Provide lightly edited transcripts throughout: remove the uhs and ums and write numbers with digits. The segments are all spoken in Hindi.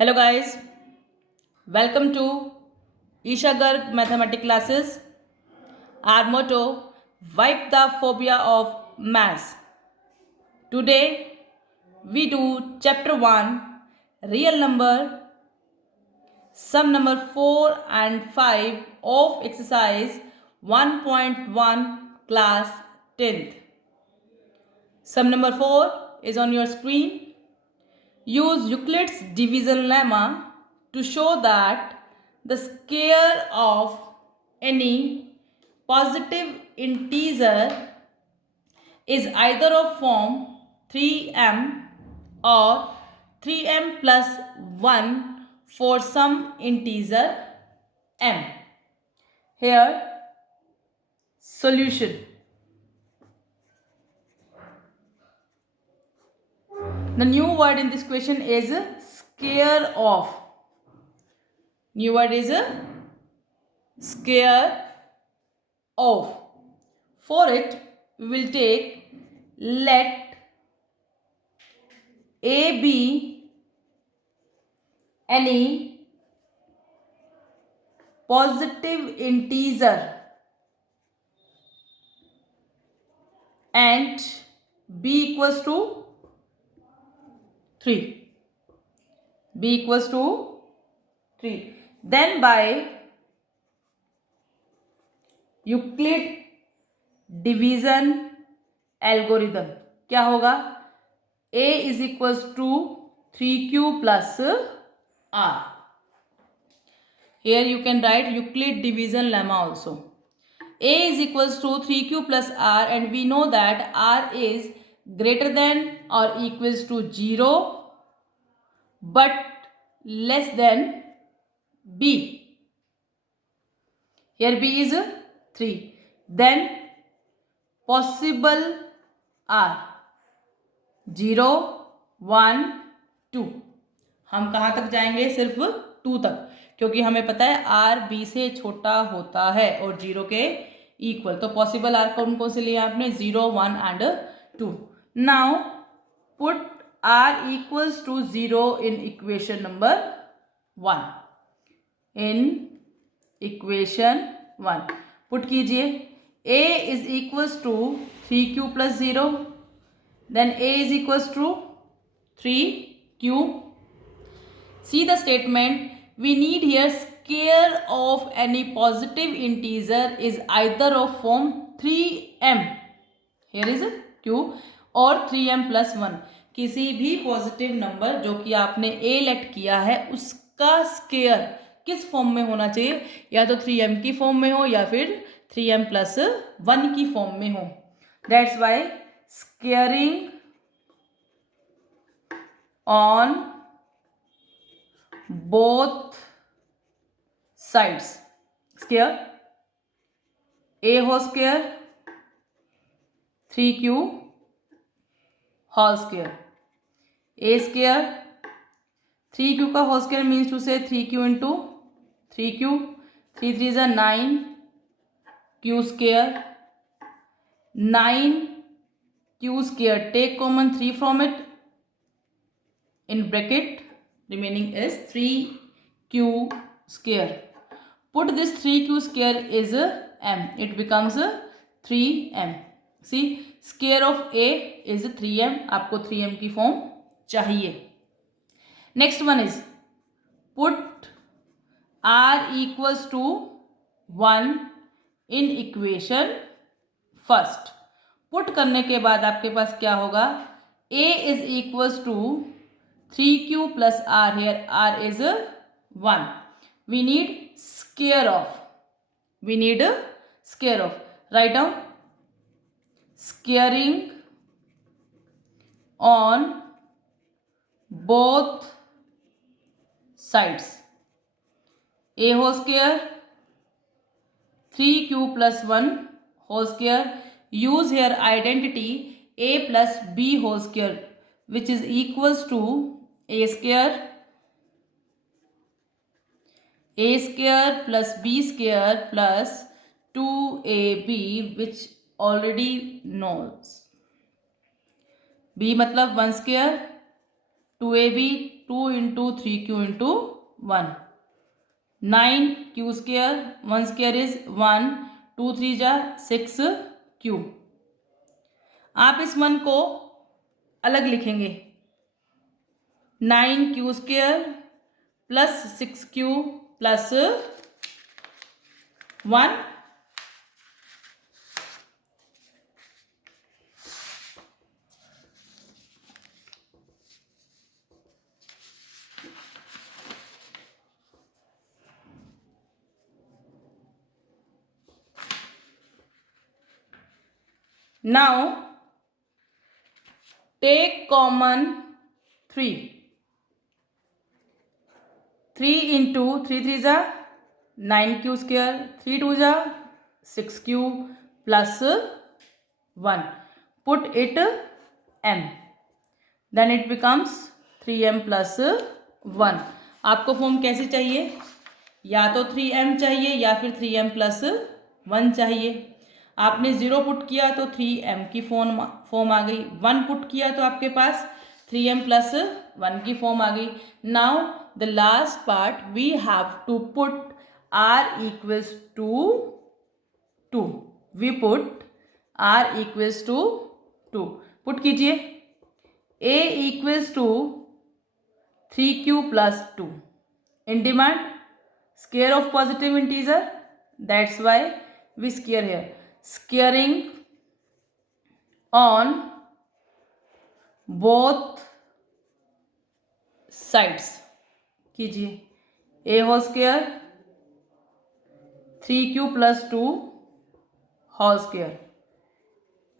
Hello guys, welcome to Isha Garg Mathematics classes. Our motto, wipe the phobia of maths. Today we do chapter 1, real number, sum number 4 and 5 of exercise 1.1 class 10th. Sum number 4 is on your screen. Use Euclid's division lemma to show that the square of any positive integer is either of form 3m or 3m plus 1 for some integer m. Here, solution. The new word in this question is square of. New word is square of. For it, we will take let a be any positive integer and b equals to 3. b equals to 3. Then by Euclid division algorithm क्या होगा? a is equals to 3q plus r. Here you can write Euclid division lemma also. a is equals to 3q plus r and we know that r is greater than or equals to 0 but less than b. Here b is 3. Then possible r 0, 1, 2. हम कहाँ तक जाएंगे? सिर्फ 2 तक, क्योंकि हमें पता है r b से छोटा होता है और 0 के इक्वल. तो पॉसिबल r कौन कौन से लिए आपने? 0, 1 and 2. Now put r equals to 0 in equation number 1. In equation 1 put कीजिए. a is equals to 3q plus 0. Then a is equals to 3q. See the statement. We need here square of any positive integer is either of form 3m. Here is q और 3m plus 1. किसी भी पॉजिटिव नंबर जो कि आपने a लेट किया है उसका स्क्वायर किस फॉर्म में होना चाहिए? या तो 3m की फॉर्म में हो या फिर 3m plus 1 की फॉर्म में हो. That's why squaring on both sides. Square a whole square 3q whole square. a square 3q का whole square means to say 3q into 3q. 3 3 is a 9 q square. 9 q square. Take common 3 from it. In bracket remaining is 3q square. Put this 3q square is m. It becomes 3m. See, square of a is 3m. आपको 3m की फॉर्म चाहिए. Next one is put r equals to 1 in equation first. Put करने के बाद आपके पास क्या होगा? a is equals to 3q plus r. Here r is 1. We need square of. We need a square of. Write down squaring on both sides. a whole square 3q plus 1 whole square. Use here identity a plus b whole square which is equals to a square plus b square plus 2ab which already knows. b मतलब 1 square 2ab 2 into 3q into 1, 9q square 1 square is 1, 2 3 जा 6q। आप इस 1 को अलग लिखेंगे, 9q square plus 6q plus 1, now take common 3, 3 into 3 3 जा 9q स्क्र, 3 2 जा 6q plus 1, put it m, then it becomes 3m plus 1। आपको फॉर्म कैसे चाहिए, या तो 3m चाहिए या फिर 3m plus 1 चाहिए। आपने 0 पुट किया तो 3m की फॉर्म आ गई, 1 पुट किया तो आपके पास 3m plus 1 की फॉर्म आ गई। Now the last part we have to put r equals to 2, we put r equals to 2, put कीजिए। a equals to 3q plus 2, in demand square of positive integer, that's why we square here, squaring on both sides कीजिए। a whole square 3q plus 2 whole square,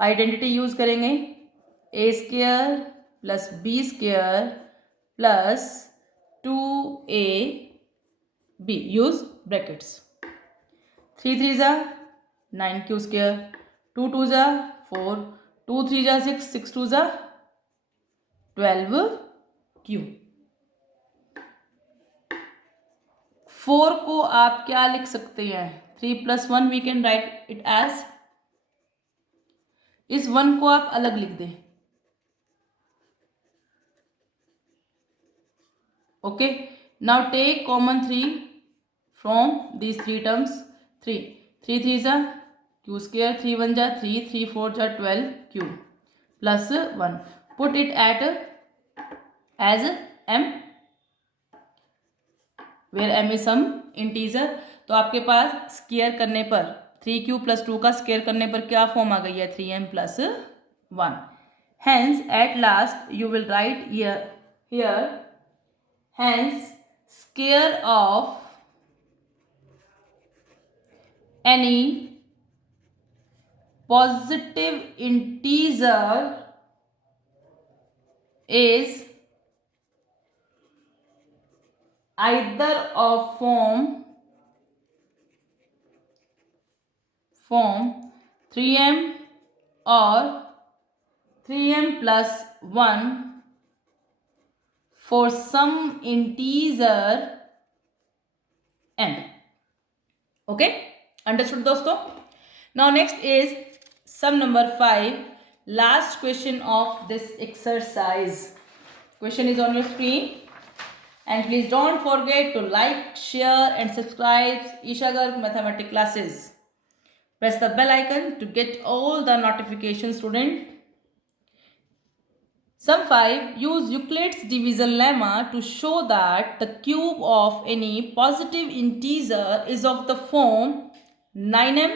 identity use करेंगे, a square plus b square plus 2ab, use brackets, 3 3 जा 9q स्क्वायर, 2 2 जा 4, 2 3 जा 6, 6 2 जा 12q। 4 को आप क्या लिख सकते हैं, 3 plus 1 we can write it as, इस 1 को आप अलग लिख दें, okay. Now take common 3 from these 3 terms, 3 3 3 जा q स्क्वायर, 3 1 जा 3, 3 4 जा 12q plus 1, put it at as m where m is some integer. तो आपके पास स्क्वायर करने पर 3q प्लस 2 का स्क्वायर करने पर क्या फॉर्म आ गई है, 3m plus 1। Hence at last you will write here hence square of any positive integer is either of form 3m or 3m plus 1 for some integer n, okay, understood दोस्तों। Now next is sum number 5, last question of this exercise. Question is on your screen and please don't forget to like, share and subscribe Isha Garg Mathematics classes. Press the bell icon to get all the notifications, student. Sum 5, use Euclid's division lemma to show that the cube of any positive integer is of the form 9m,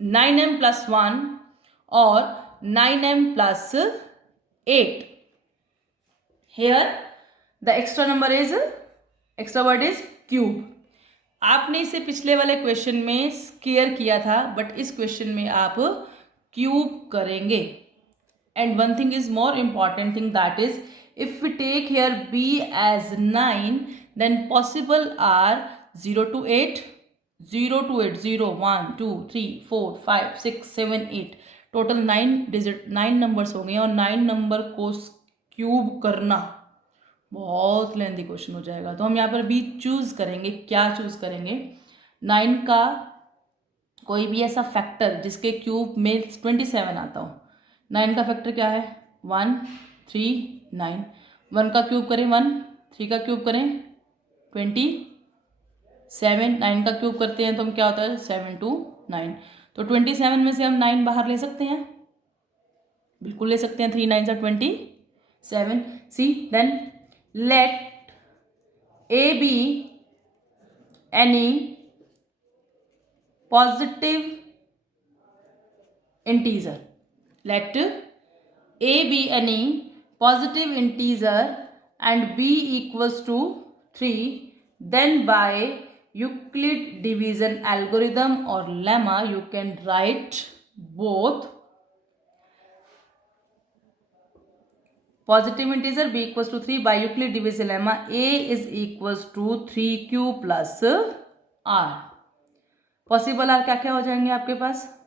9m plus 1 or 9m plus 8. Here the extra word is cube. आपने इसे पिछले वाले क्वेश्चन में स्क्वायर किया था, बट इस क्वेश्चन में आप क्यूब करेंगे। And one thing is more important thing, that is if we take here b as 9, then possible are 0 to 8, 0 to 8, 0 1 2 3 4 5 6 7 8, total 9 numbers हो गए और 9 नंबर को क्यूब करना बहुत लेंदी क्वेश्चन हो जाएगा। तो हम यहाँ पर भी चूज़ करेंगे, क्या चूज़ करेंगे, 9 का कोई भी ऐसा फैक्टर जिसके क्यूब में 27 आता हो। 9 का फैक्टर क्या है, 1 3 9, 1 का क्यूब करें 1, 3 का क्यूब करें 27, 9 का क्यूब करते हैं तो हम क्या होता है 7 2 9। तो 27 में से हम 9 बाहर ले सकते हैं, बिल्कुल ले सकते हैं। 3 9 सा 27। See then let a be any positive integer. Let a be any positive integer and b equals to 3, then by Euclid division algorithm or lemma you can write both positive integer b equals to 3 by Euclid division lemma a is equals to 3q plus r. Possible r क्या क्या हो जाएंगे आपके पास?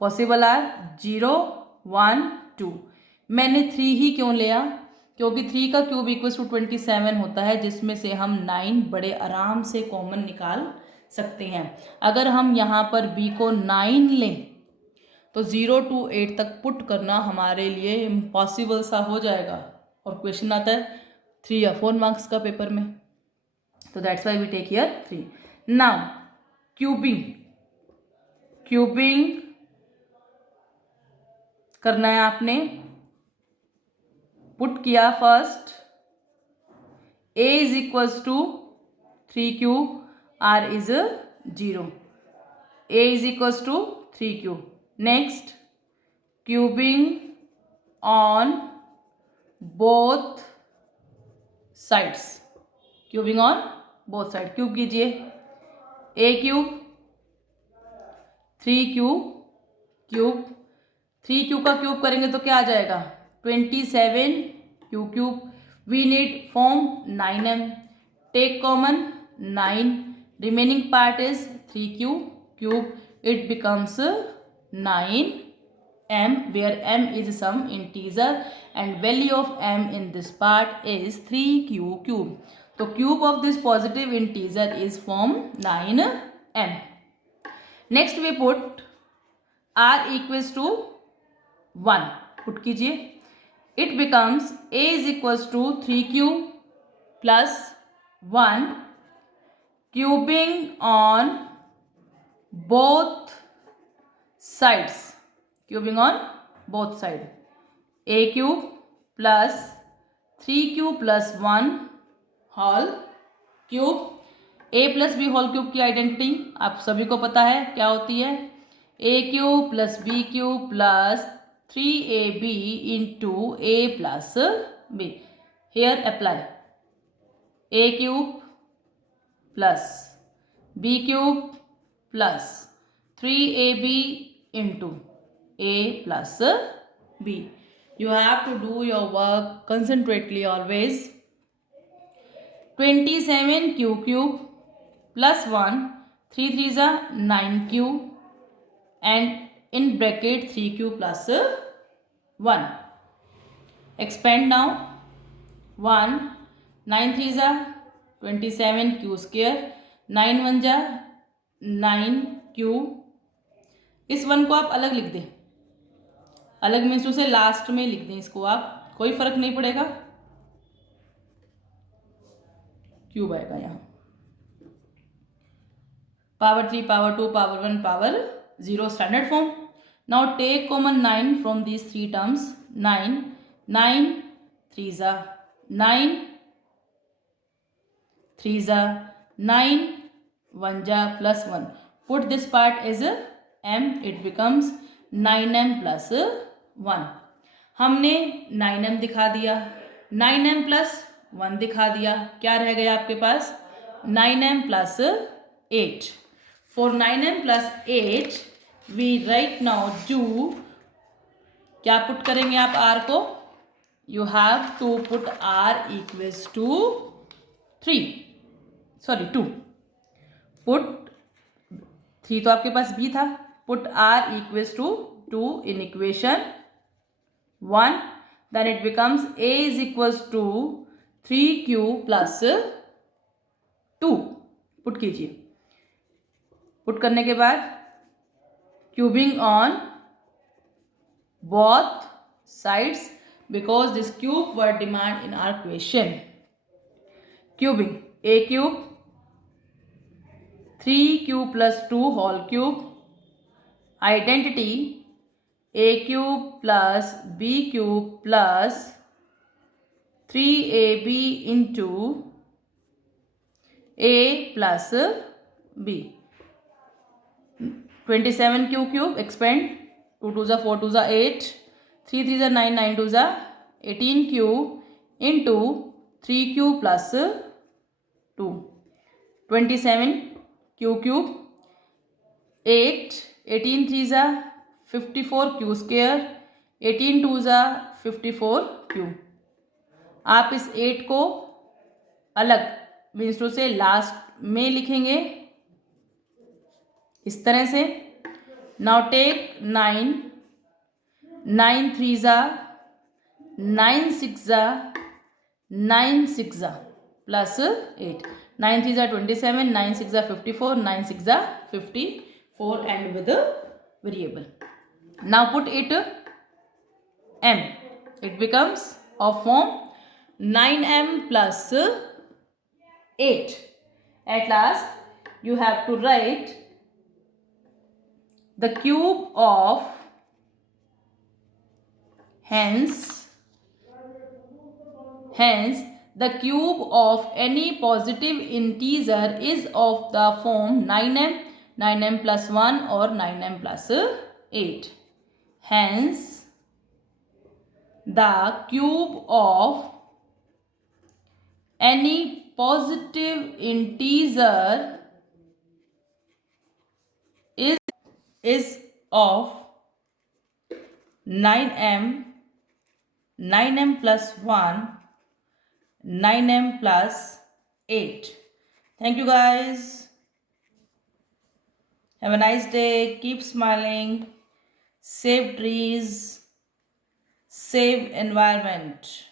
Possible are 0 1 2। मैंने 3 ही क्यों लिया? क्योंकि 3 का क्यूब इक्वल्स टू 27 होता है, जिसमें से हम 9 बड़े आराम से कॉमन निकाल सकते हैं। अगर हम यहाँ पर b को 9 लें तो 0 to 8 तक पुट करना हमारे लिए इम्पॉसिबल सा हो जाएगा, और क्वेश्चन आता है 3 या 4 मार्क्स का पेपर में। तो that's why we take here 3। Now cubing करना है आपने। पुट किया first a is equals to 3 cube, r is 0, a is equals to 3 cube. Next cubing on both sides, cubing on both side. Cube कीजिए, a cube 3 cube cube, 3 cube का क्यूब करेंगे तो क्या आ जाएगा 27 q cube. We need form 9m, take common 9, remaining part is 3 Q cube, it becomes 9m where m is some integer and value of m in this part is 3q cube. तो cube of this positive integer is form 9m. Next we put r equals to 1, put कीजिए। It becomes a is equals to 3q plus 1, cubing on both sides, cubing on both side, a cube plus 3q plus 1 whole cube. a plus b whole cube की आइडेंटिटी आप सभी को पता है क्या होती है, a cube plus b cube plus 3ab into a plus b. Here apply a cube plus b cube plus 3ab into a plus b. You have to do your work concentrately always. 27q cube plus 1, 3 3s are 9q and in bracket 3q plus 1. Expand now, 1 9 3s are 27q square, 9 1s are 9q। इस 1 को आप अलग लिख दें, अलग मीन्स उसे लास्ट में लिख दें, इसको आप कोई फर्क नहीं पड़ेगा, क्यूब आएगा यहाँ। Power 3 power 2 power 1 power 0 standard form. Now take common 9 from these three terms. 9 9 3s are 9, 3s are 9, 1s are plus 1. Put this part as a m, it becomes 9m plus 1. हमने 9m दिखा दिया, 9m plus 1 दिखा दिया, क्या रह गया आपके पास 9m plus 8. For 9m plus 8 we right now do, क्या पुट करेंगे आप r को, you have to put r equals to 2. Put 3 तो आपके पास b था, put r equals to 2 in equation 1, then it becomes a is equals to 3q plus 2. Put कीजिए, पुट करने के बाद cubing on both sides because this cube were demand in our question. Cubing. A cube, 3q plus 2 whole cube. Identity. A cube plus b cube plus 3ab into a plus b. 27q cube, expand. 2 2s are 4 2s are 8. 3 3s are 9 9 2s are 18q into 3q plus 2. 27q cube. 8 18 3s are 54q square. 18 2s are 54q. आप इस 8 को अलग मीन्स टू से लास्ट में लिखेंगे इस तरह से. Now take 9 9 3s are 9 6s are 9 6s are plus 8. 9 3s are 27, 9 6s are 54, 9 6s are 54 and with a variable. Now put it m. It becomes of form 9m plus 8. At last you have to write the cube of, hence the cube of any positive integer is of the form 9m, 9m plus 1 or 9m plus 8. Hence the cube of any positive integer is of 9m, 9m plus 1, 9m plus 8. Thank you guys. Have a nice day. Keep smiling. Save trees. Save environment.